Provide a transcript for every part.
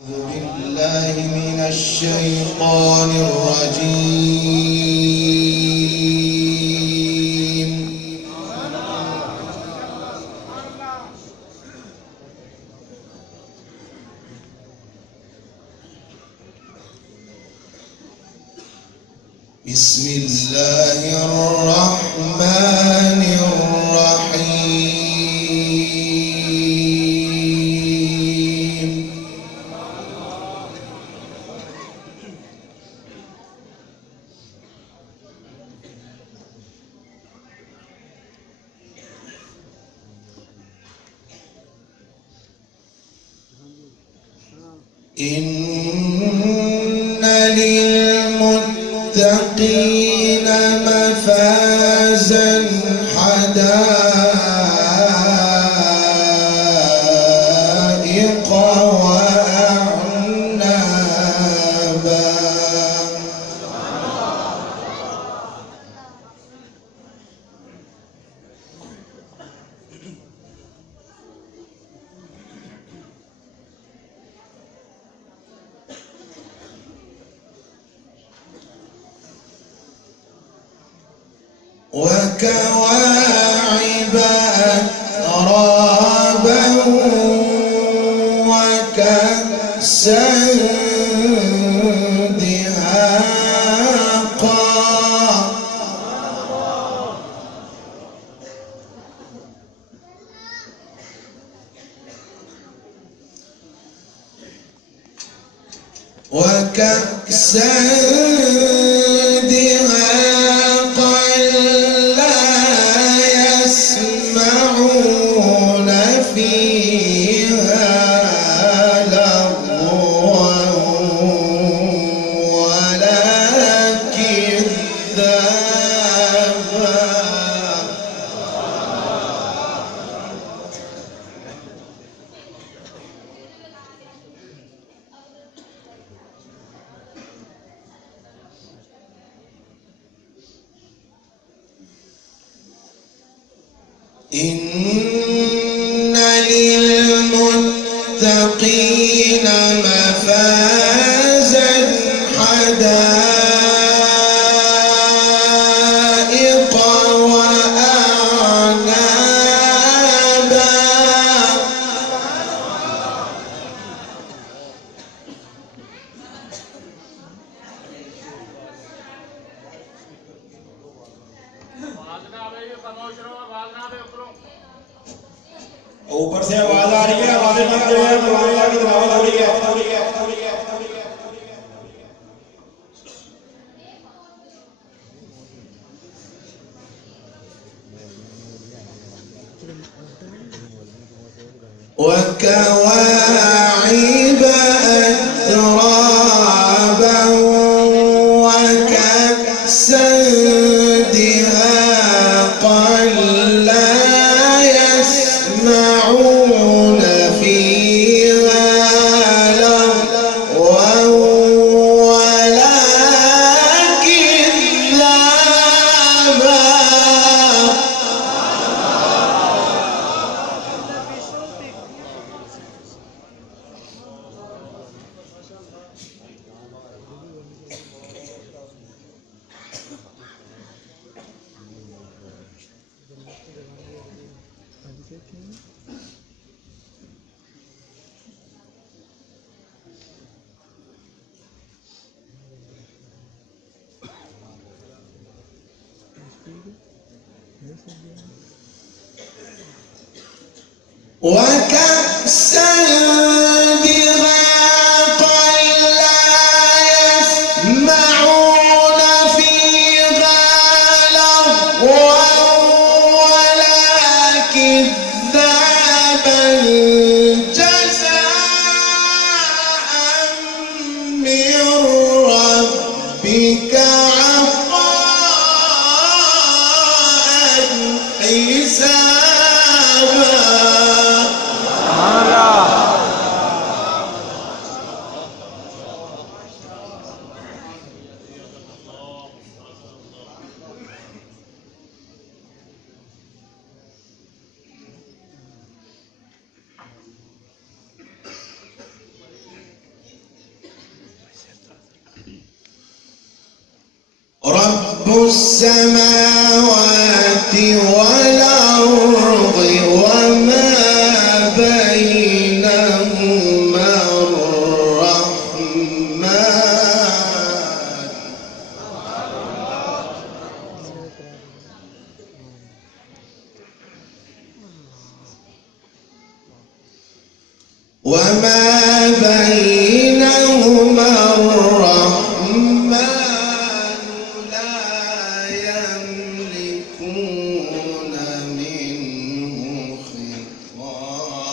أعوذ بالله من الشيطان الرجيم. بسم الله الرحمن الرحيم. إن للمتقين مفازا حدائق وأعنابا. وكواعب أترابا وكأسا دهاقا. وكأسا دهاقا لا يسمعون فيها لغوا ولا كذابا. إن للمتقين مفازا حدائق وأعنابا. ऊपर से आवाज आ रही है, आवाज़ें बंद जो है बुलाने की आवाज हो रही है। وكواعب أترابا وكأسا دهاقا لا يسمعون فيها لغوا ولا كذابا. وكأسا دهاقا لا يسمعون فيها لغوا ولا كذابا جزاء من ربك عطاء حسابا. السماوات والأرض وما بينهما الرحمن وما بينهما الرحمن لا يملكون منه خطابا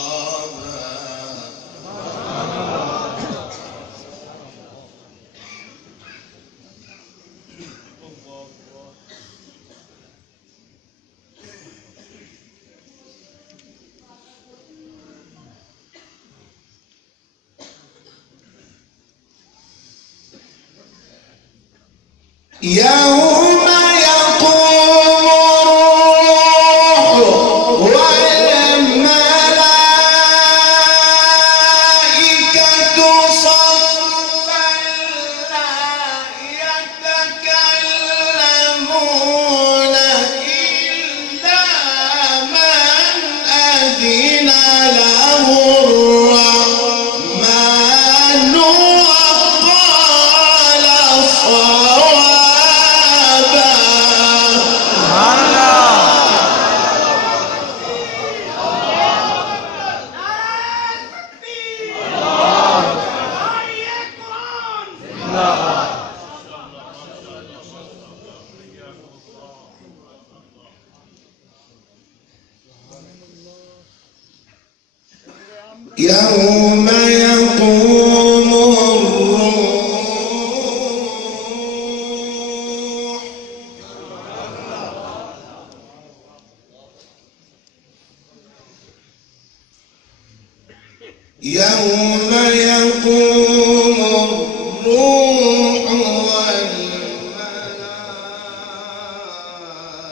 يوم يقوم الروح والملائكة صفا لا يتكلمون إلا من أذن له الرحمن وقال صوابا يوم يقوم الروح يوم يقوم الروح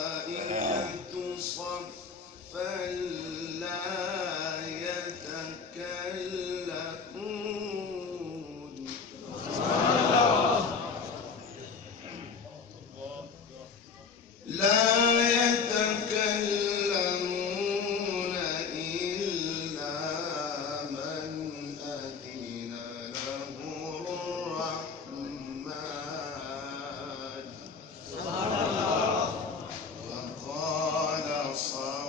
والملائكة صفا لا يتكلمون إلا من أذن له الرحمن وقال صوابا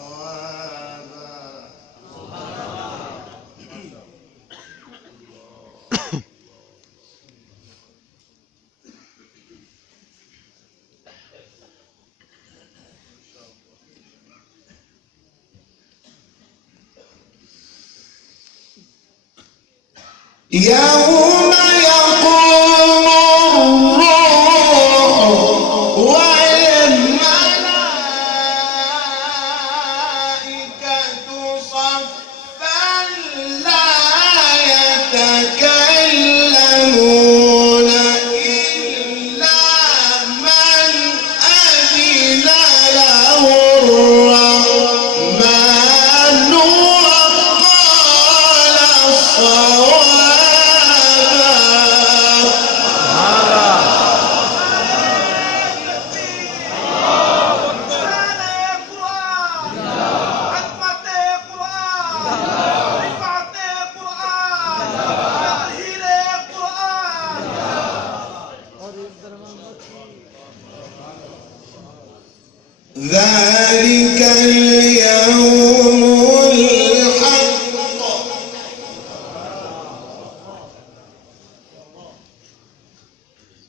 يوم يقوم الروح والملائكة صفا لا يتكلمون إلا من أذن له الرحمن وقال صوابا ذلك اليوم الحق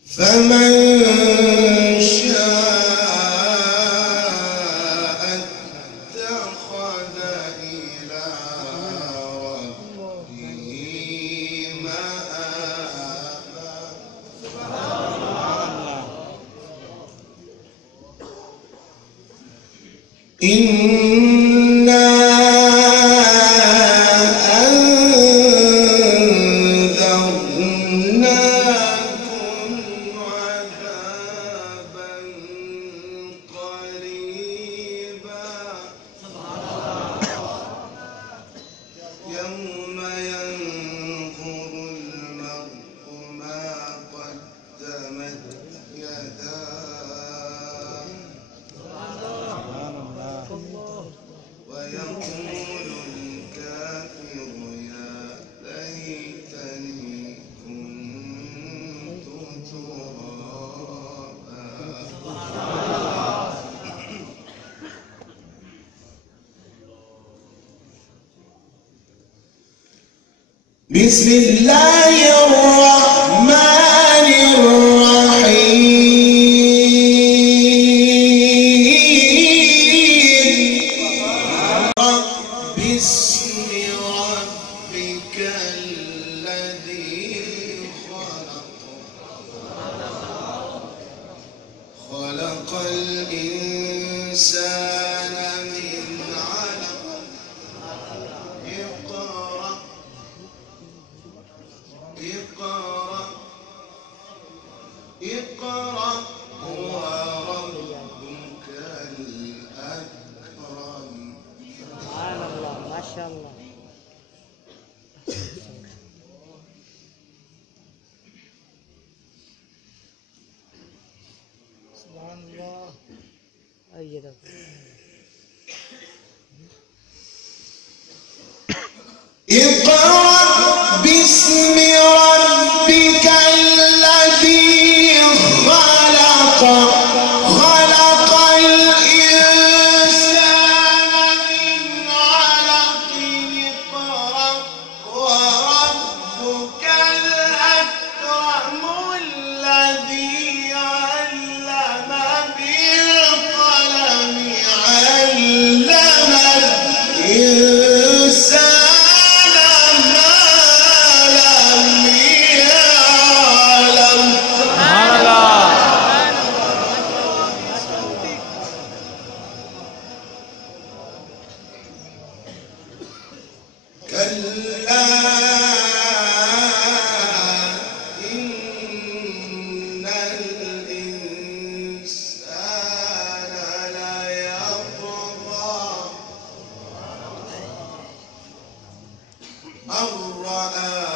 فمن شاء اتخذ إلى ربه مآبا إنا أنذرناكم عذابا قريبا يوم ينظر المرء ما قدمت يداه بسم الله الرحمن الرحيم باسم ربك الذي خلق الإنسان من علق اقرأ وربك الأكرم. سبحان الله ما شاء الله. سبحان الله. أيدك. اقرأ باسم ربك الذي خلق الإنسان من علق اقرأ وربك الأكرم الذي علم بالقلم علم الإنسان كلا إن الإنسان ليطغى أن رآه